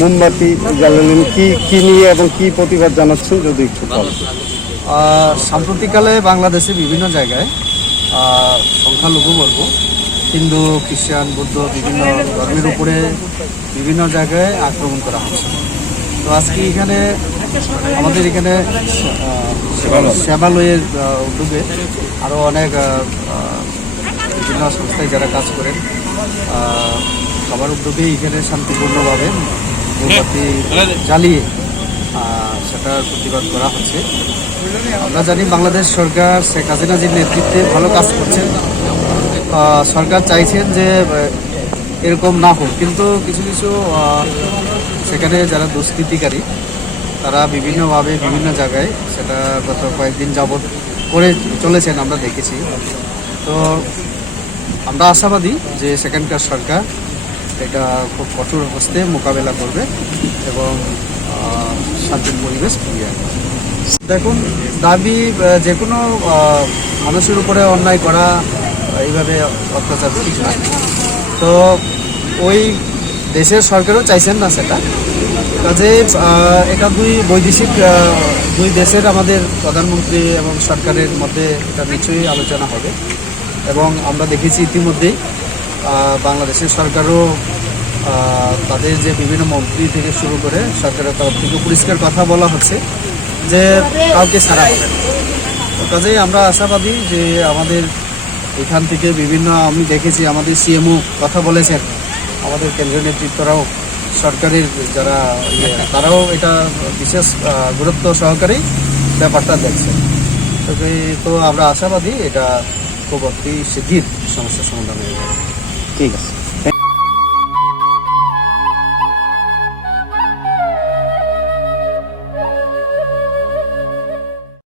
মোমবাতি জ্বালালেন কি নিয়ে এবং কি প্রতিবাদ জানাচ্ছেন যদি একটু বলেন। সাম্প্রতিককালে বাংলাদেশে বিভিন্ন জায়গায় সংখ্যালঘু বর্গ হিন্দু, খ্রিস্টান, বৌদ্ধ বিভিন্ন ধর্মের উপরে বিভিন্ন জায়গায় আক্রমণ করা হচ্ছে। তো আজকে এখানে আমাদের এখানে সেবালয়ের উদ্যোগে আরও অনেক বিভিন্ন সংস্থায় যারা কাজ করেন সবার উদ্যোগে এখানে শান্তিপূর্ণভাবে মোমবাতি জ্বালিয়ে সেটার প্রতিবাদ করা হচ্ছে। আমরা জানি বাংলাদেশ সরকার শেখ হাসিনাজির নেতৃত্বে ভালো কাজ করছেন। সরকার চাইছেন যে এরকম না হোক, কিন্তু কিছু কিছু সেখানে যারা দুষ্কৃতিকারী তারা বিভিন্নভাবে বিভিন্ন জায়গায় সেটা গত কয়েকদিন যাবৎ করে চলেছেন, আমরা দেখেছি। তো আমরা আশাবাদী যে সেখানকার সরকার এটা খুব কঠোর হস্তে মোকাবেলা করবে এবং শান্তির পরিবেশ ফিরিয়ে আনবে। দেখুন, দাবি যে কোনো মানুষের উপরে অন্যায় করা, এইভাবে অত্যাচার ঠিক না। তো ওই দেশের সরকারও চাইছেন না সেটা। কাজে এটা দুই দেশের আমাদের প্রধানমন্ত্রী এবং সরকারের মধ্যে এটা নিশ্চয়ই আলোচনা হবে। এবং আমরা দেখেছি ইতিমধ্যেই বাংলাদেশের সরকারও তাদের যে বিভিন্ন মন্ত্রী থেকে শুরু করে সরকারের তরফ থেকে পরিষ্কার কথা বলা হচ্ছে যে কাউকে ছাড়া হবে না। তো কাজেই আমরা আশাবাদী যে আমাদের এখান থেকে আমি দেখেছি আমাদের সিএমও কথা বলেছেন, আমাদের কেন্দ্রীয় নেতৃত্বরাও সরকারের যারা তারাও এটা বিশেষ গুরুত্ব সহকারেই ব্যাপারটা দেখছেন। তো আমরা আশাবাদী এটা খুব অতি শীঘ্র সমস্যার সমাধান হয়ে যাবে। ঠিক আছে।